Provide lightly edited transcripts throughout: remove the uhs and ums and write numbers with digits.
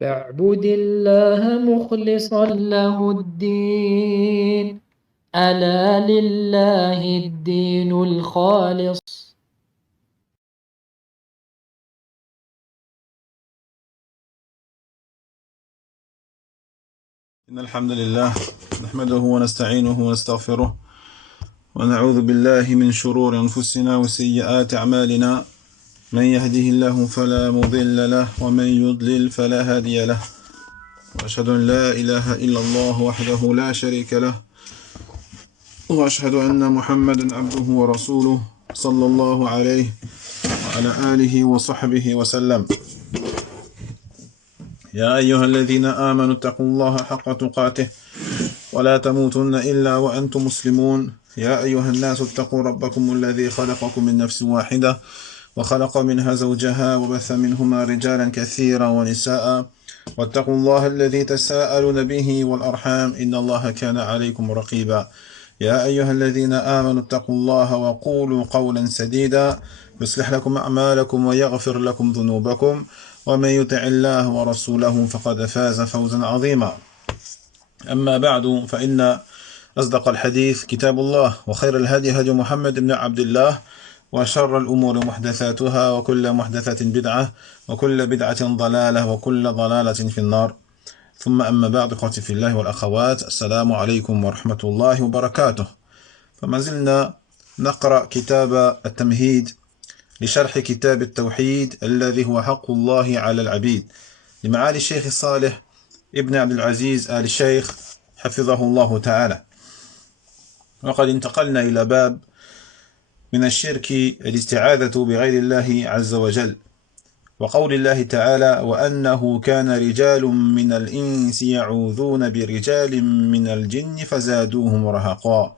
فاعبد الله مخلصا له الدين. ألا لله الدين الخالص. إن الحمد لله نحمده ونستعينه ونستغفره ونعوذ بالله من شرور أنفسنا وسيئات أعمالنا. من يهده الله فلا مضل له ومن يضلل فلا هادي له، وأشهد أن لا إله إلا الله وحده لا شريك له، وأشهد أن محمدا عبده ورسوله صلى الله عليه وعلى آله وصحبه وسلم. يا أيها الذين آمنوا اتقوا الله حق تقاته ولا تموتن إلا وأنتم مسلمون. يا أيها الناس اتقوا ربكم الذي خلقكم من نفس واحدة وخلق منها زوجها وبث منهما رجالا كثيرا ونساء، واتقوا الله الذي تساءلون به والأرحام إن الله كان عليكم رقيبا. يا أيها الذين آمنوا اتقوا الله وقولوا قولا سديدا يصلح لكم أعمالكم ويغفر لكم ذنوبكم، ومن يطع الله ورسوله فقد فاز فوزا عظيما. أما بعد، فإن أصدق الحديث كتاب الله، وخير الهدي هدي محمد بن عبد الله، وشر الأمور محدثاتها، وكل محدثة بدعة، وكل بدعة ضلالة، وكل ضلالة في النار. ثم أما بعد، أخوتي في الله والأخوات، السلام عليكم ورحمة الله وبركاته. فما زلنا نقرأ كتاب التمهيد لشرح كتاب التوحيد الذي هو حق الله على العبيد لمعالي الشيخ صالح ابن عبد العزيز آل الشيخ حفظه الله تعالى. وقد انتقلنا إلى باب من الشرك الاستعاذة بغير الله عز وجل، وقول الله تعالى: وأنه كان رجال من الإنس يعوذون برجال من الجن فزادوهم رهقا.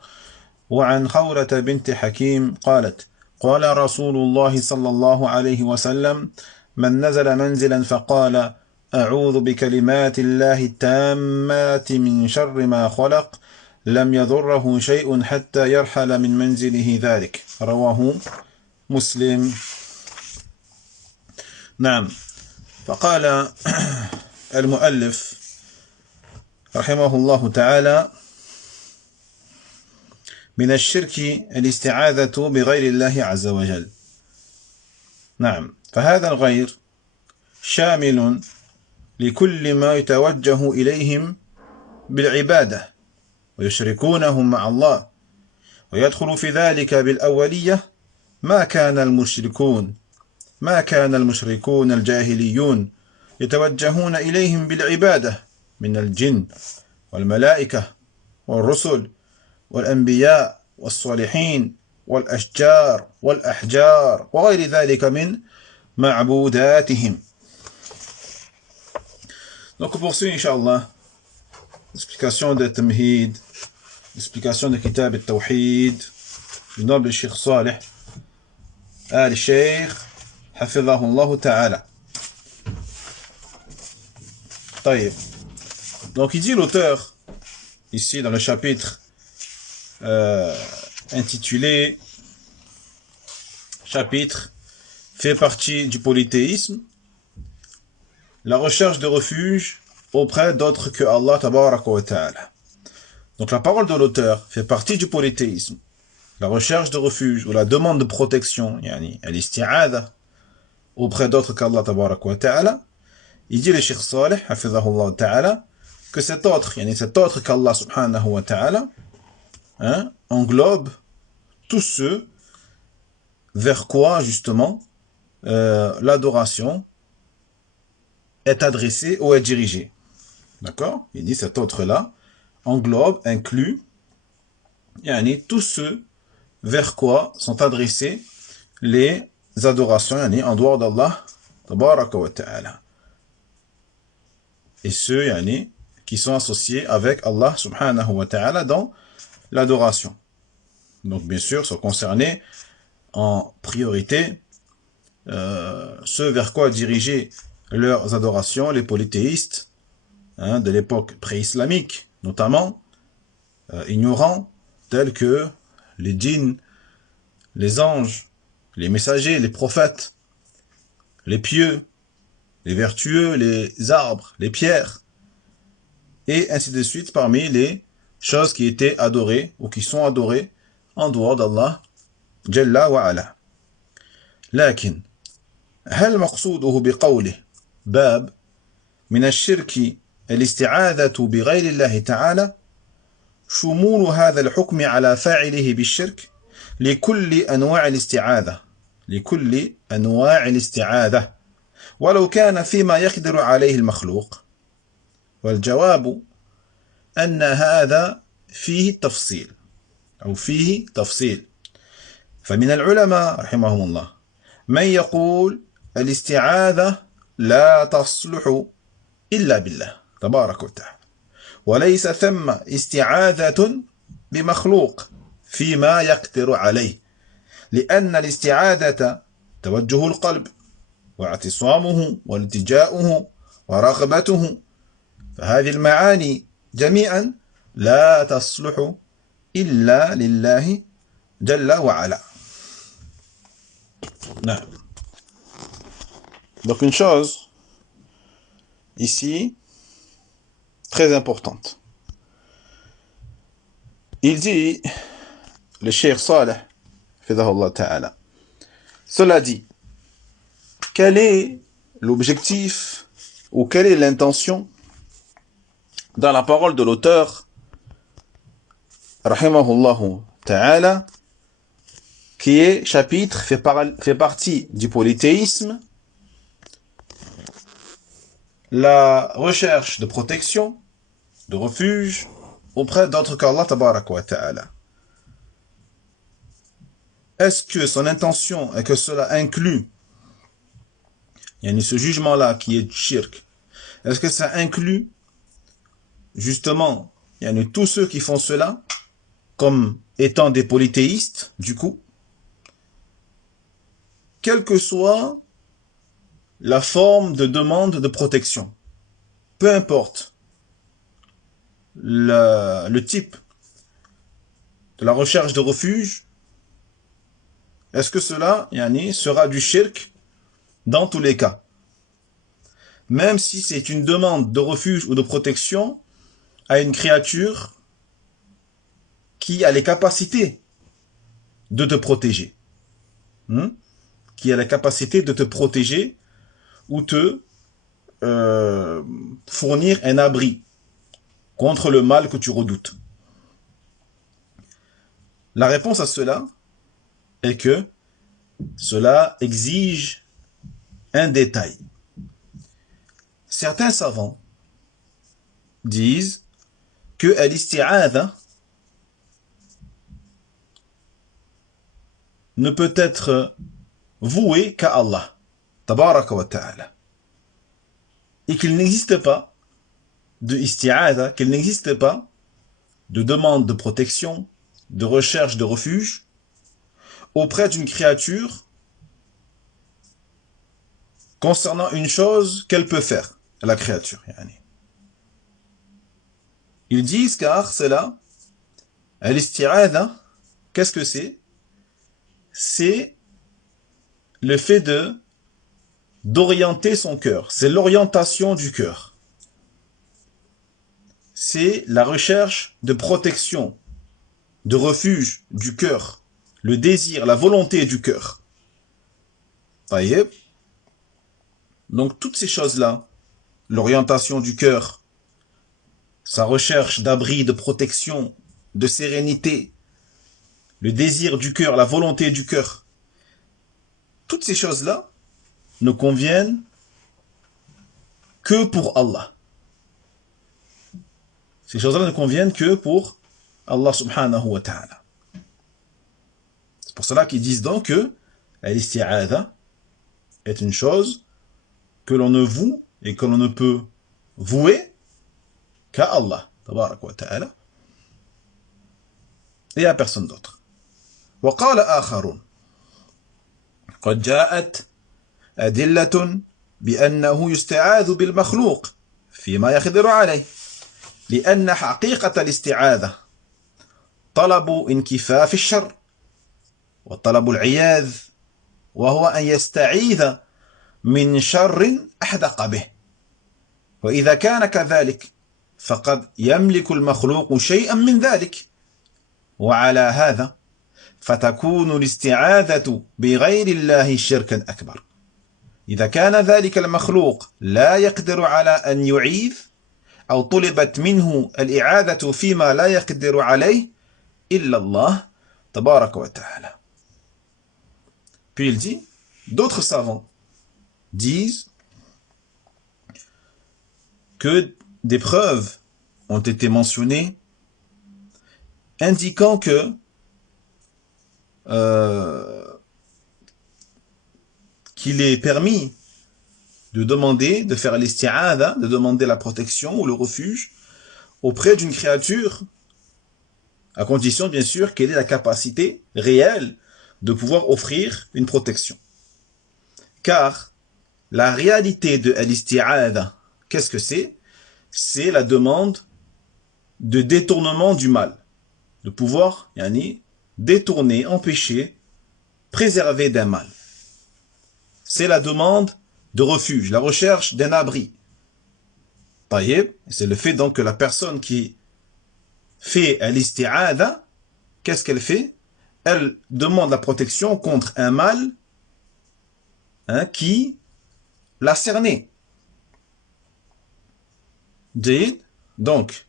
وعن خولة بنت حكيم قالت: قال رسول الله صلى الله عليه وسلم: من نزل منزلا فقال: أعوذ بكلمات الله التامات من شر ما خلق، لم يضره شيء حتى يرحل من منزله ذلك. رواه مسلم. نعم. فقال المؤلف رحمه الله تعالى: من الشرك الاستعاذة بغير الله عز وجل. نعم، فهذا الغير شامل لكل ما يتوجه إليهم بالعبادة ويشركونهم مع الله، ويدخل في ذلك بالأولية ما كان المشركون الجاهليون يتوجهون إليهم بالعبادة من الجن والملائكة والرسل والأنبياء والصالحين والأشجار والأحجار وغير ذلك من معبوداتهم. Donc on poursuit Inch'Allah l'explication de Tamhid, l'explication de Kitab al-Tawhid du noble Cheikh Salih al-Sheikh Hafidhahullah Ta'ala. طيب. Donc il dit l'auteur ici dans le chapitre intitulé chapitre fait partie du polythéisme, la recherche de refuge auprès d'autres que Allah tabaraka wa ta'ala. Donc la parole de l'auteur fait partie du polythéisme, la recherche de refuge ou la demande de protection, yani al-isti'adha, auprès d'autres qu'Allah tabaraka wa ta'ala. Il dit le Cheikh Salih hafidhahullah ta'ala que cet autre qu'Allah subhanahu wa ta'ala englobe tous ceux vers quoi justement l'adoration est adressée ou est dirigée. D'accord? Il dit cet autre-là englobe, inclut tous ceux vers quoi sont adressées les adorations en dehors d'Allah tabaraka wa ta'ala, et ceux qui sont associés avec Allah subhanahu wa ta'ala dans l'adoration. Donc bien sûr sont concernés en priorité ceux vers quoi diriger leurs adorations, les polythéistes de l'époque pré-islamique, notamment ignorants, tels que les djinns, les anges, les messagers, les prophètes, les pieux, les vertueux, les arbres, les pierres, et ainsi de suite parmi les choses qui étaient adorées ou qui sont adorées en dehors d'Allah Jalla wa ala. لكن هل مقصوده بقوله باب من الشرك الاستعاذة بغير الله تعالى شمول هذا الحكم على فاعله بالشرك لكل أنواع الاستعاذة ولو كان فيما يقدر عليه المخلوق والجواب أن هذا فيه تفصيل فمن العلماء رحمهم الله من يقول الاستعاذة لا تصلح إلا بالله تبارك وتعالى وليس ثم استعاذة بمخلوق فيما يقدر عليه لأن الاستعاذة توجه القلب واعتصامه والتجاؤه ورغبته فهذه المعاني جميعا لا تصلح إلا لله جل وعلا. Non. Donc une chose ici très importante. Il dit, le Cheikh Saleh, Fidahullah Ta'ala, cela dit, quel est l'objectif ou quelle est l'intention dans la parole de l'auteur, Rahimahullah Ta'ala, qui est chapitre, fait partie du polythéisme, la recherche de protection, de refuge auprès d'autres qu'Allah Tabaraka wa Ta'ala. Est-ce que son intention est que cela inclut, il y a ce jugement-là qui est shirk, est-ce que ça inclut justement il y a tous ceux qui font cela comme étant des polythéistes, du coup, quelle que soit la forme de demande de protection, peu importe le type de la recherche de refuge, est-ce que cela sera du shirk dans tous les cas? Même si c'est une demande de refuge ou de protection à une créature qui a les capacités de te protéger. Qui a la capacité de te protéger ou te fournir un abri contre le mal que tu redoutes. La réponse à cela est que cela exige un détail. Certains savants disent que l'isti'adha ne peut être voué qu'à Allah, tabaraka wa ta'ala, et qu'il n'existe pas de isti'adha, qu'il n'existe pas de demande de protection, de recherche de refuge auprès d'une créature concernant une chose qu'elle peut faire, la créature. Ils disent car c'est là, l'isti'adha, qu'est-ce que c'est? C'est le fait d'orienter son cœur. C'est l'orientation du cœur. C'est la recherche de protection, de refuge du cœur, le désir, la volonté du cœur. Voyez? Donc toutes ces choses-là, l'orientation du cœur, sa recherche d'abri, de protection, de sérénité, le désir du cœur, la volonté du cœur, toutes ces choses-là ne conviennent que pour Allah. Ces choses-là ne conviennent que pour Allah subhanahu wa ta'ala. C'est pour cela qu'ils disent donc que l'isti'adha est une chose que l'on ne voue et que l'on ne peut vouer qu'à Allah tabaraka wa ta'ala et à personne d'autre. وقال آخرون قد جاءت أدلة بأنه يستعاذ بالمخلوق فيما يقدر عليه لأن حقيقة الاستعاذة طلب انكفاف الشر وطلب العياذ وهو أن يستعيذ من شر أحدق به وإذا كان كذلك فقد يملك المخلوق شيئا من ذلك وعلى هذا فتكون الاستعاذة بغير الله شركا أكبر إذا كان ذلك المخلوق لا يقدر على أن يعيذ أو طلبت منه الإعاذة فيما لا يقدر عليه إلا الله تبارك وتعالى. Puis il dit, d'autres savants disent que des preuves ont été mentionnées indiquant que qu'il est permis de demander, de faire l'isti'adha, de demander la protection ou le refuge auprès d'une créature, à condition bien sûr qu'elle ait la capacité réelle de pouvoir offrir une protection. Car la réalité de l'isti'adha, qu'est-ce que c'est? C'est la demande de détournement du mal, de pouvoir détourner, empêcher, préserver d'un mal. C'est la demande de refuge, la recherche d'un abri. C'est le fait donc que la personne qui fait l'isti'adha, qu'est-ce qu'elle fait? Elle demande la protection contre un mal qui l'a cerné. Donc,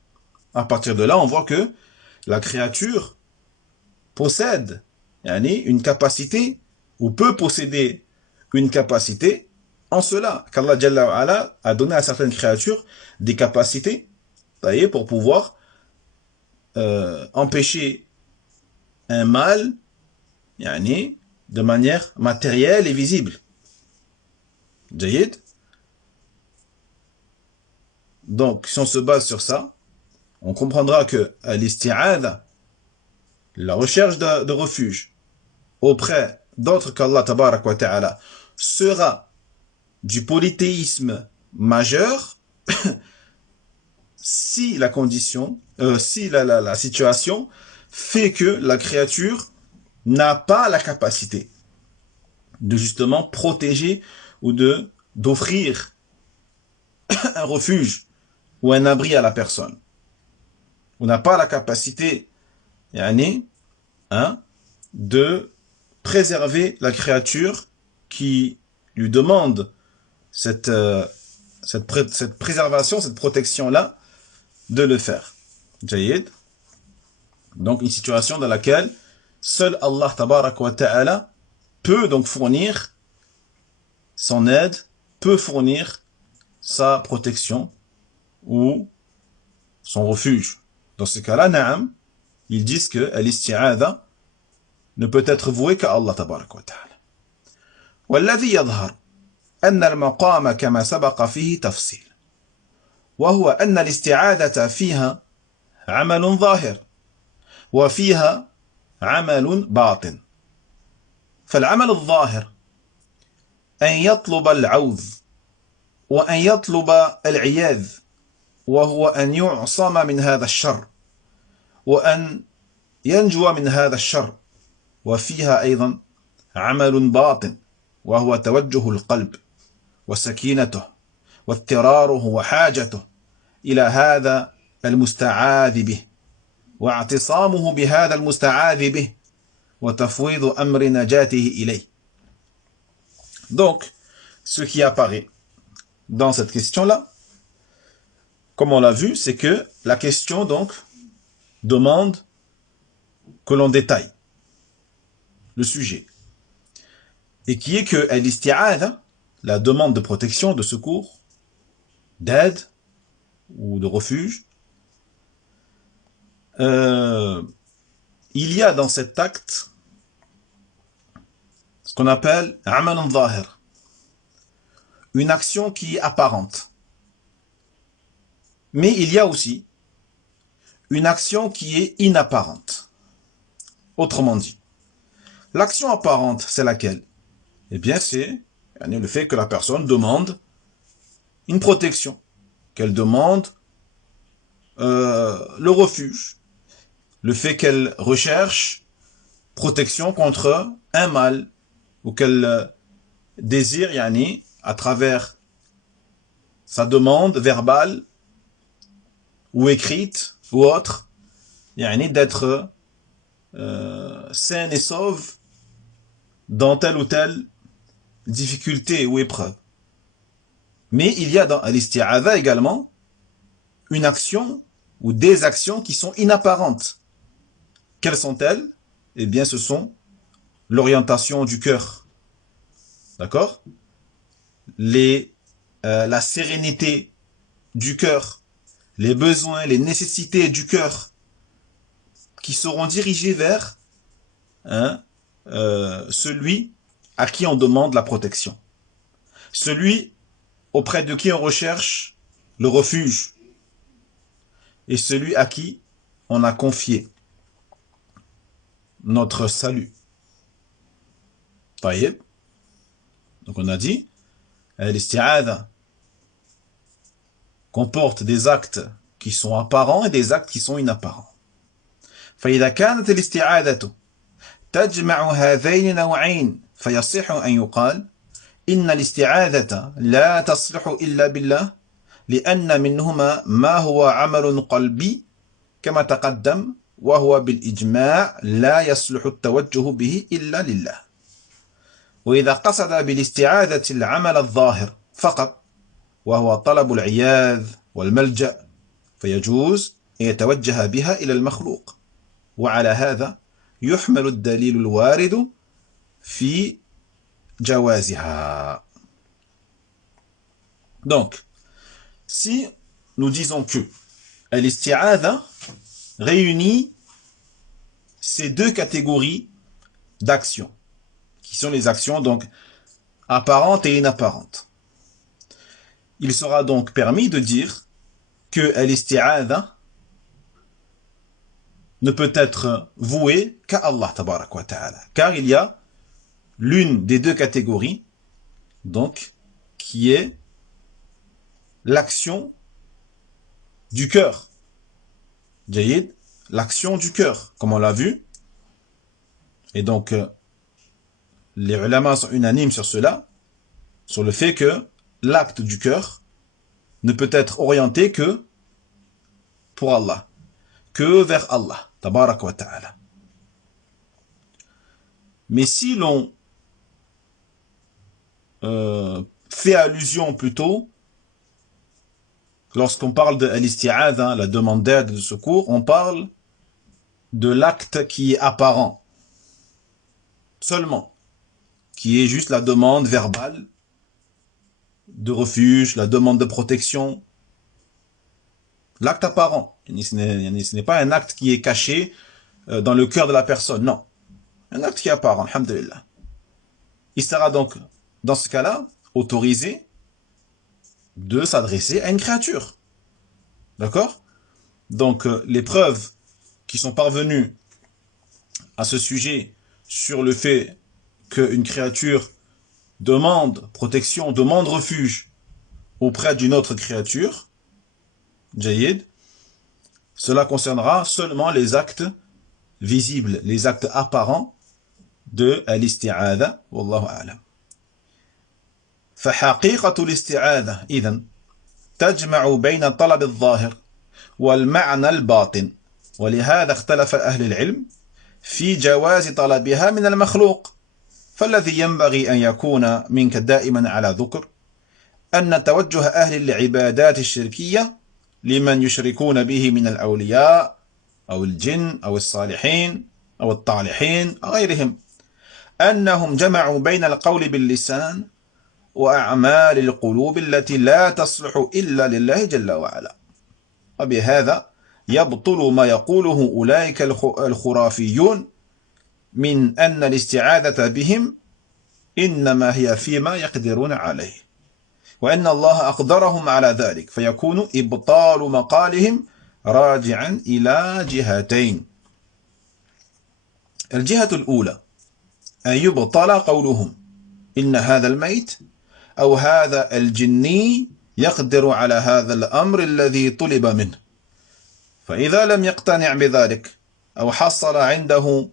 à partir de là, on voit que la créature possède une capacité, ou peut posséder une capacité en cela, qu'Allah Jalla wa Ala a donné à certaines créatures des capacités pour pouvoir empêcher un mal de manière matérielle et visible. Donc, si on se base sur ça, on comprendra que l'isti'adha, la recherche de refuge auprès d'autres qu'Allah Tabarak wa Ta'ala, sera du polythéisme majeur si la condition, si la situation fait que la créature n'a pas la capacité de justement protéger ou d'offrir un refuge ou un abri à la personne. On n'a pas la capacité de préserver la créature qui lui demande cette préservation, cette protection-là, de le faire. Donc une situation dans laquelle seul Allah Tabarak wa Ta'ala peut donc fournir son aide, peut fournir sa protection ou son refuge. Dans ce cas-là, na'am, ils disent que l'isti'adha ne peut être voué qu'à Allah Tabarak wa Ta'ala. والذي يظهر أن المقام كما سبق فيه تفصيل وهو أن الاستعاذة فيها عمل ظاهر وفيها عمل باطن فالعمل الظاهر أن يطلب العوذ وأن يطلب العياذ وهو أن يعصم من هذا الشر وأن ينجو من هذا الشر وفيها أيضا عمل باطن وهو توجه القلب وسكينته واضطراره وحاجته إلى هذا المستعاذ به واعتصامه بهذا المستعاذ به وتفويض أمر نجاته إليه. Donc, ce qui apparaît dans cette question-là, comme on l'a vu, c'est que la question donc demande que l'on détaille le sujet. Et qui est que l'isti'adha, la demande de protection, de secours, d'aide ou de refuge, il y a dans cet acte ce qu'on appelle amalun zahir, une action qui est apparente. Mais il y a aussi une action qui est inapparente. Autrement dit, l'action apparente, c'est laquelle? Eh bien, c'est le fait que la personne demande une protection, qu'elle demande le refuge, le fait qu'elle recherche protection contre un mal, ou qu'elle désire à travers sa demande verbale ou écrite ou autre, d'être sain et sauve dans telle ou telle difficulté ou épreuve. Mais il y a dans l'isti'adha également une action ou des actions qui sont inapparentes. Quelles sont-elles? Eh bien, ce sont l'orientation du cœur. D'accord? La sérénité du cœur, les besoins, les nécessités du cœur qui seront dirigés vers celui à qui on demande la protection. Celui auprès de qui on recherche le refuge. Et celui à qui on a confié notre salut. Taïeb. Donc on a dit, l'isti'adha comporte des actes qui sont apparents et des actes qui sont inapparents. فإذا كانت الاستعاذة تجمع هذين النوعين فيصح أن يقال إن الاستعاذة لا تصلح إلا بالله لأن منهما ما هو عمل قلبي كما تقدم وهو بالإجماع لا يصلح التوجه به إلا لله. وإذا قصد بالاستعاذة العمل الظاهر فقط وهو طلب العياذ والملجأ فيجوز أن يتوجه بها إلى المخلوق. وعلى هذا يحمل الدليل الوارد في جوازها. Donc, si nous disons que l'isti'adha réunit ces deux catégories d'actions, qui sont les actions donc apparentes et inapparentes, il sera donc permis de dire que l'isti'adha ne peut être voué qu'à Allah tabarak wa ta'ala, car il y a l'une des deux catégories, donc, qui est l'action du cœur. Jayyid, l'action du cœur, comme on l'a vu. Et donc, les ulama sont unanimes sur cela, sur le fait que l'acte du cœur ne peut être orienté que pour Allah, que vers Allah, tabarak wa ta'ala. Mais si l'on fait allusion plutôt, lorsqu'on parle de l'isti'adha, la demande d'aide, de secours, on parle de l'acte qui est apparent, seulement, qui est juste la demande verbale de refuge, la demande de protection, l'acte apparent. Ce n'est pas un acte qui est caché dans le cœur de la personne, non. Un acte qui est apparent, alhamdulillah. Il sera donc, dans ce cas-là, autorisé de s'adresser à une créature. D'accord? Donc, les preuves qui sont parvenues à ce sujet sur le fait qu'une créature demande protection, demande refuge auprès d'une autre créature, Jayyid, cela concernera seulement les actes visibles, les actes apparents de l'isti'adha, wallahu a'lam. فحقيقة الاستعاذة إذن تجمع بين طلب الظاهر والمعنى الباطن ولهذا اختلف أهل العلم في جواز طلبها من المخلوق فالذي ينبغي أن يكون منك دائما على ذكر أن توجه أهل العبادات الشركية لمن يشركون به من الأولياء أو الجن أو الصالحين أو الطالحين أو غيرهم أنهم جمعوا بين القول باللسان وأعمال القلوب التي لا تصلح إلا لله جل وعلا وبهذا يبطل ما يقوله أولئك الخرافيون من أن الاستعاذة بهم إنما هي فيما يقدرون عليه وأن الله أقدرهم على ذلك فيكون إبطال مقالهم راجعا إلى جهتين. الجهة الأولى أن يبطل قولهم إن هذا الميت أو هذا الجني يقدر على هذا الأمر الذي طلب منه فإذا لم يقتنع بذلك أو حصل عنده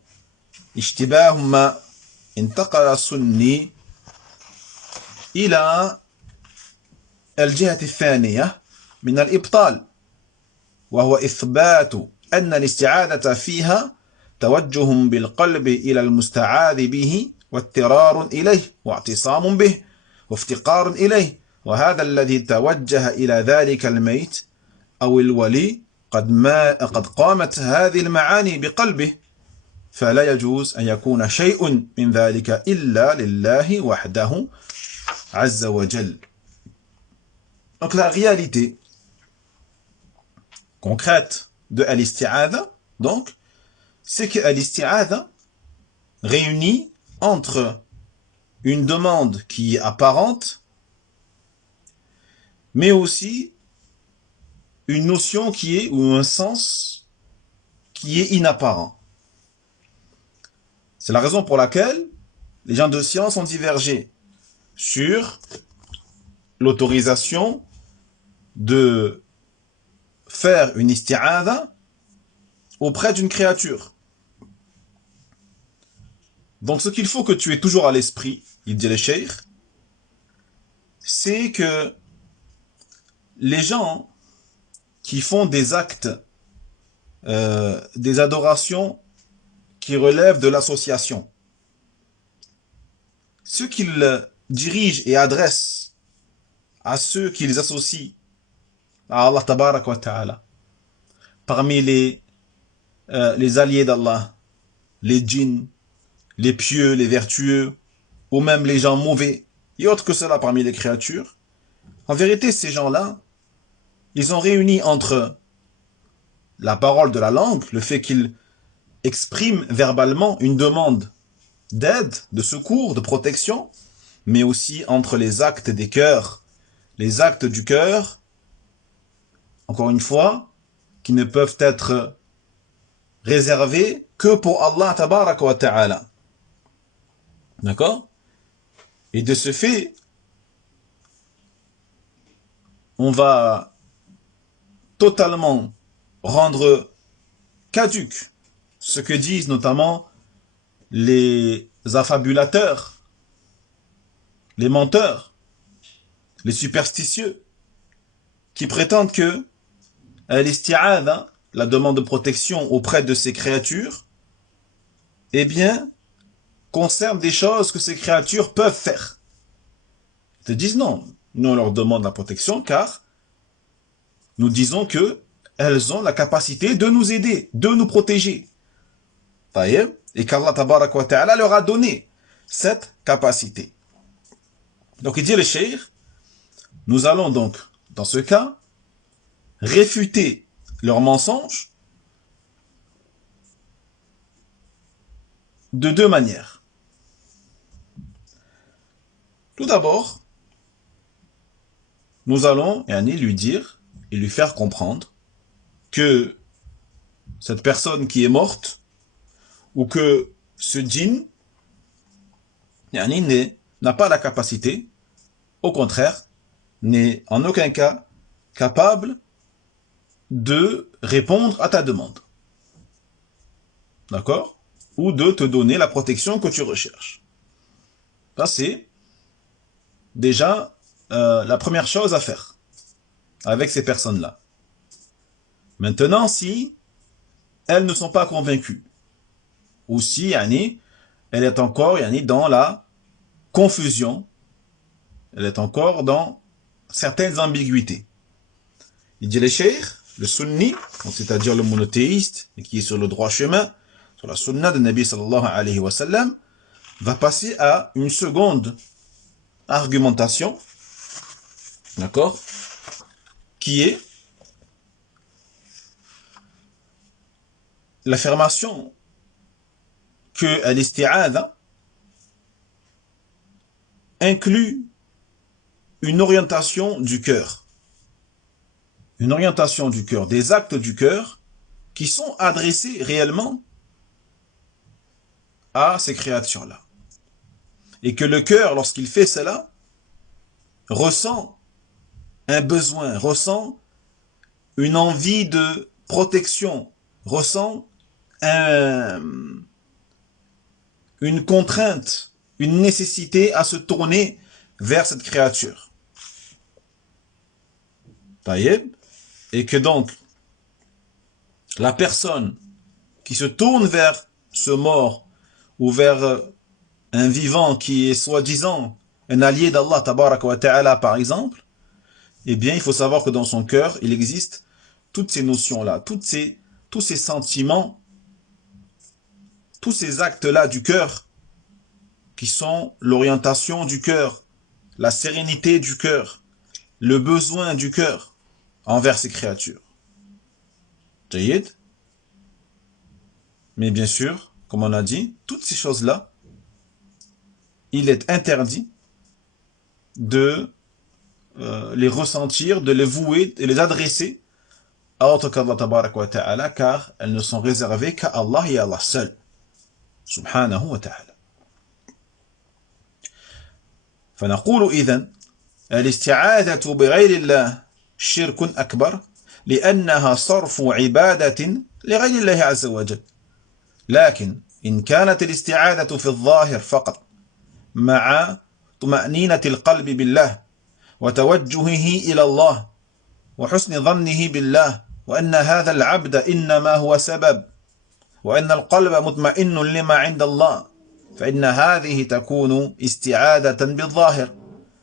اشتباه ما انتقل السني إلى الجهة الثانية من الإبطال، وهو إثبات أن الاستعاذة فيها توجه بالقلب إلى المستعاذ به واضطرار إليه واعتصام به وافتقار إليه، وهذا الذي توجه إلى ذلك الميت أو الولي قد قامت هذه المعاني بقلبه، فلا يجوز أن يكون شيء من ذلك إلا لله وحده عز وجل. Donc la réalité concrète de al-isti'adha, donc, c'est que al-isti'adha réunit entre une demande qui est apparente, mais aussi une notion qui est, ou un sens qui est inapparent. C'est la raison pour laquelle les gens de science ont divergé sur l'autorisation de faire une isti'adha auprès d'une créature. Donc ce qu'il faut que tu aies toujours à l'esprit, il dit le cheikh, c'est que les gens qui font des actes, des adorations qui relèvent de l'association, ceux qu'ils dirigent et adressent à ceux qu'ils associent à Allah tabarak wa ta'ala, parmi les alliés d'Allah, les djinns, les pieux, les vertueux, ou même les gens mauvais, et autres que cela parmi les créatures, en vérité, ces gens-là, ils ont réuni entre la parole de la langue, le fait qu'ils expriment verbalement une demande d'aide, de secours, de protection, mais aussi entre les actes des cœurs, les actes du cœur, encore une fois, qui ne peuvent être réservés que pour Allah tabaraka wa ta'ala. D'accord? Et de ce fait, on va totalement rendre caduque ce que disent notamment les affabulateurs, les menteurs, les superstitieux, qui prétendent que l'isti'adha, la demande de protection auprès de ces créatures, eh bien, concerne des choses que ces créatures peuvent faire. Ils te disent non, nous on leur demande la protection car nous disons que elles ont la capacité de nous aider, de nous protéger. Et qu'Allah tabarak wa ta'ala leur a donné cette capacité. Donc il dit le cheikh, nous allons donc, dans ce cas, réfuter leurs mensonges de deux manières. Tout d'abord, nous allons lui dire et lui faire comprendre que cette personne qui est morte ou que ce djinn n'a pas la capacité, au contraire, n'est en aucun cas capable de répondre à ta demande. D'accord? Ou de te donner la protection que tu recherches. Ça, c'est déjà la première chose à faire avec ces personnes-là. Maintenant, si elles ne sont pas convaincues, ou si elle est encore dans la confusion, elle est encore dans certaines ambiguïtés. Il dit les cheikh, le sunni, c'est-à-dire le monothéiste, et qui est sur le droit chemin, sur la sunna de Nabi sallallahu alayhi wa sallam, va passer à une seconde argumentation, d'accord, qui est l'affirmation que l'isti'adha inclut une orientation du cœur. Une orientation du cœur, des actes du cœur qui sont adressés réellement à ces créatures-là. Et que le cœur, lorsqu'il fait cela, ressent un besoin, ressent une envie de protection, ressent une contrainte, une nécessité à se tourner vers cette créature. Taïeb. Et que donc, la personne qui se tourne vers ce mort ou vers un vivant qui est soi-disant un allié d'Allah tabaraka wa ta'ala par exemple, eh bien il faut savoir que dans son cœur, il existe toutes ces notions-là, tous ces sentiments, tous ces actes-là du cœur qui sont l'orientation du cœur, la sérénité du cœur, le besoin du cœur envers ces créatures. Jayyid. Mais bien sûr, comme on a dit, toutes ces choses-là, il est interdit de les ressentir, de les vouer et les adresser à autre qu'Allah tabarak wa ta'ala, car elles ne sont réservées qu'à Allah et à Allah seul, subhanahu wa ta'ala. فنقول إذن الاستعاذة بغير الله شرك أكبر لأنها صرف عبادة لغير الله عز وجل. لكن إن كانت الاستعاذة في الظاهر فقط مع طمأنينة القلب بالله وتوجهه إلى الله وحسن ظنه بالله وأن هذا العبد إنما هو سبب وأن القلب مطمئن لما عند الله فإن هذه تكون استعاذة بالظاهر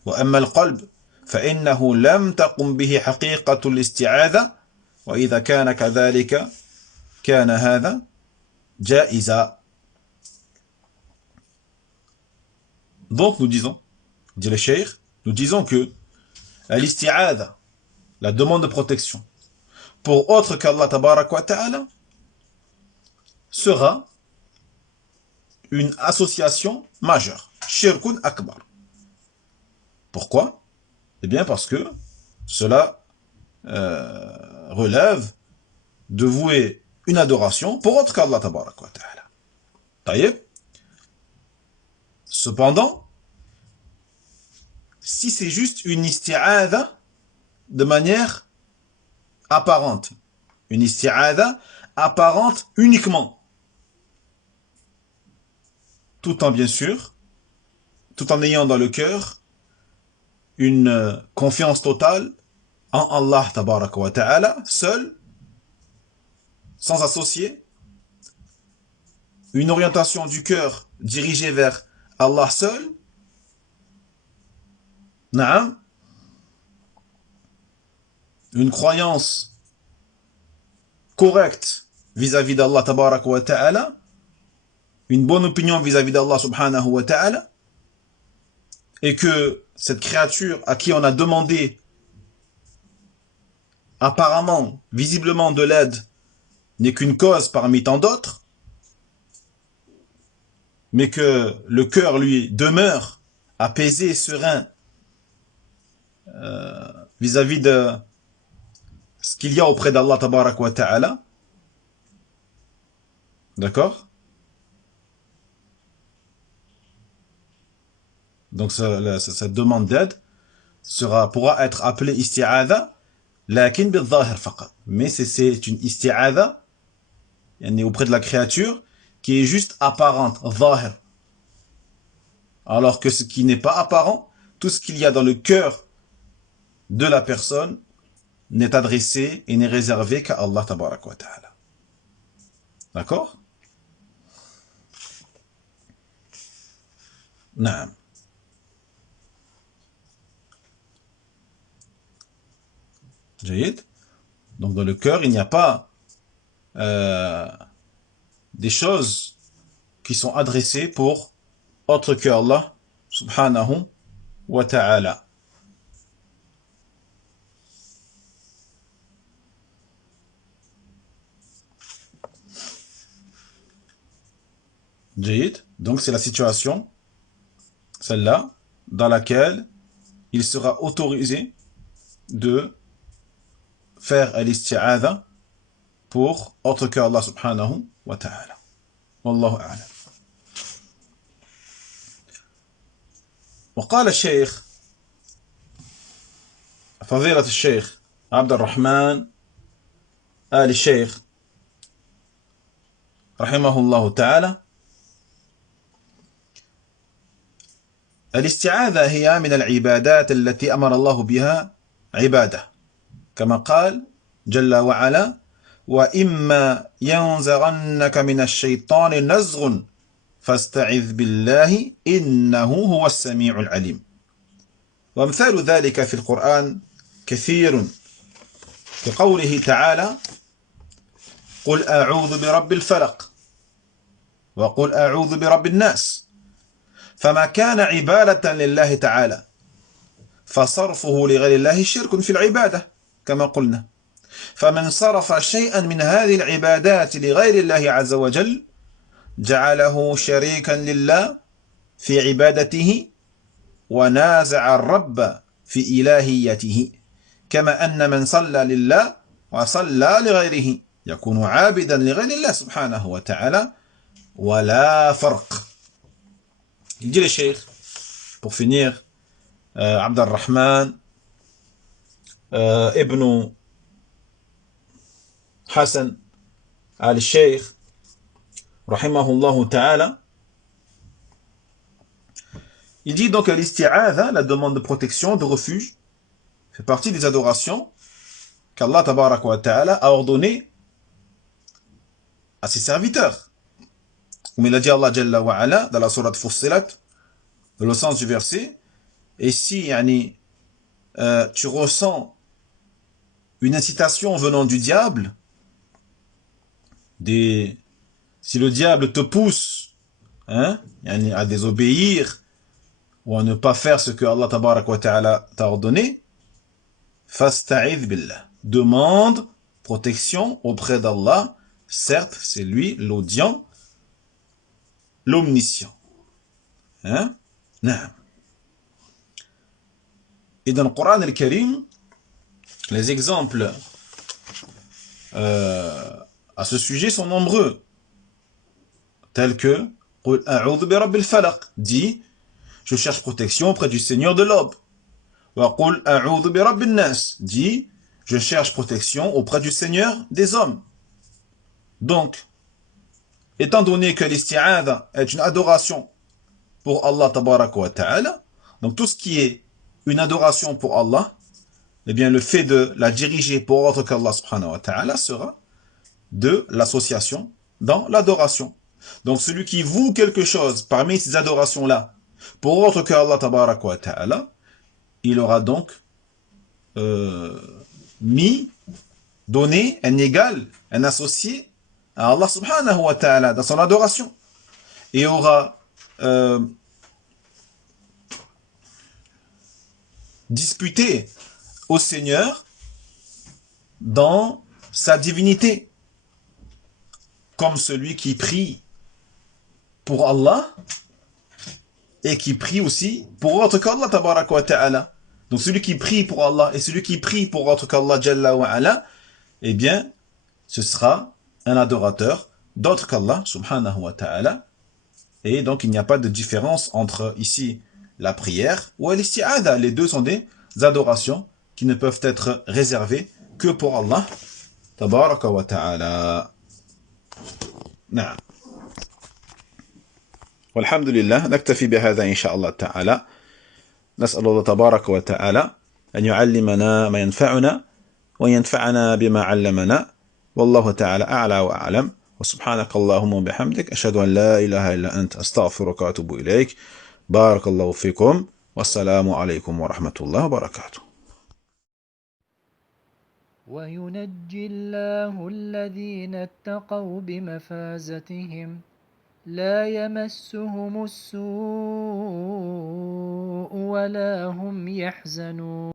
وأما القلب فإنه لم تقم به حقيقة الاستعاذة وإذا كان كذلك كان هذا جائزا. Donc nous disons, dit le cheikh, nous disons que l'isti'adha, la demande de protection, pour autre qu'Allah tabarak wa ta'ala, sera une association majeure. Shirkun akbar. Pourquoi? Eh bien parce que cela relève de vouer une adoration pour autre qu'Allah tabarak wa ta'ala. Taïeb. Cependant, si c'est juste une isti'adha de manière apparente, une isti'adha apparente uniquement, tout en bien sûr, tout en ayant dans le cœur une confiance totale en Allah tabaraka wa ta'ala, seul, sans associé, une orientation du cœur dirigée vers Allah seul, na'am, une croyance correcte vis-à-vis d'Allah tabaraka wa ta'ala, une bonne opinion vis-à-vis d'Allah subhanahu wa ta'ala, et que cette créature à qui on a demandé apparemment, visiblement de l'aide, n'est qu'une cause parmi tant d'autres, mais que le cœur lui demeure apaisé, serein, vis-à-vis de ce qu'il y a auprès d'Allah tabarak wa ta'ala. D'accord? Donc cette demande d'aide pourra être appelée isti'adha, lakin bil zahir faqat. Mais c'est une isti'adha auprès de la créature qui est juste apparente, zahir. Alors que ce qui n'est pas apparent, tout ce qu'il y a dans le cœur de la personne n'est adressé et n'est réservé qu'à Allah tabarak wa ta'ala. D'accord? Naam. Jayid. Donc dans le cœur, il n'y a pas des choses qui sont adressées pour autre que Allah subhanahu wa ta'ala. Jayid. Donc c'est la situation, celle-là, dans laquelle il sera autorisé de faire l'isti'adha pour autre que Allah subhanahu wa ta'ala. Wallahu a'lam. وقال الشيخ فضيلة الشيخ عبد الرحمن آل الشيخ رحمه الله تعالى الاستعاذة هي من العبادات التي أمر الله بها عباده كما قال جل وعلا وإما ينزغنك من الشيطان نزغ فاستعذ بالله إنه هو السميع العليم. وامثال ذلك في القرآن كثير كقوله تعالى قل أعوذ برب الفلق وقل أعوذ برب الناس. فما كان عبادة لله تعالى فصرفه لغير الله شرك في العبادة كما قلنا. فمن صرف شيئا من هذه العبادات لغير الله عز وجل جعله شريكا لله في عبادته ونازع الرب في إلهيته، كما أن من صلى لله وصلى لغيره يكون عابدا لغير الله سبحانه وتعالى ولا فرق. Il dit le cheikh, pour finir, Abd al-Rahman ibn Hassan al-Sheikh rahimahullah ta'ala, il dit donc l'isti'adha, la demande de protection, de refuge, fait partie des adorations qu'Allah tabaraka wa ta'ala a ordonné à ses serviteurs. Comme il a dit Allah Jalla wa Ala dans la sourate Fussilat, dans le sens du verset, et si tu ressens une incitation venant du diable, si le diable te pousse à désobéir ou à ne pas faire ce que Allah tabaraka wa ta'ala t'a ordonné, fasta'idh billah, demande protection auprès d'Allah. Certes, c'est lui l'audient, l'omniscient. Et dans le Coran al-Karim, les exemples à ce sujet sont nombreux, tels que Qul a'udhu bi rabbil falaq, dit je cherche protection auprès du Seigneur de l'aube. Wa qul a'udhu bi rabbin nas, dit je cherche protection auprès du Seigneur des hommes. Donc, étant donné que l'isti'adha est une adoration pour Allah tabaraka wa ta'ala, donc tout ce qui est une adoration pour Allah, eh bien le fait de la diriger pour autre qu'Allah subhanahu wa ta'ala sera de l'association dans l'adoration. Donc celui qui voue quelque chose parmi ces adorations-là pour autre qu'Allah tabaraka wa ta'ala, il aura donc donné un égal, un associé à Allah subhanahu wa ta'ala dans son adoration, et aura disputé au Seigneur dans sa divinité, comme celui qui prie pour Allah et qui prie aussi pour autre qu'Allah tabaraka wa ta'ala. Donc celui qui prie pour Allah et celui qui prie pour autre qu'Allah jalla wa ala, eh bien ce sera un adorateur d'autre qu'Allah subhanahu wa ta'ala. Et donc il n'y a pas de différence entre ici la prière ou l'isti'adha. Les deux sont des adorations qui ne peuvent être réservées que pour Allah tabaraka wa ta'ala. نعم. والحمد لله، نكتفي بهذا إن شاء الله تعالى. نسأل الله تبارك وتعالى أن يعلمنا ما ينفعنا وينفعنا بما علمنا، والله تعالى أعلى وأعلم. وسبحانك اللهم وبحمدك، أشهد أن لا إله إلا أنت، أستغفرك وأتوب إليك. بارك الله فيكم، والسلام عليكم ورحمة الله وبركاته. وينجي الله الذين اتقوا بمفازتهم لا يمسهم السوء ولا هم يحزنون.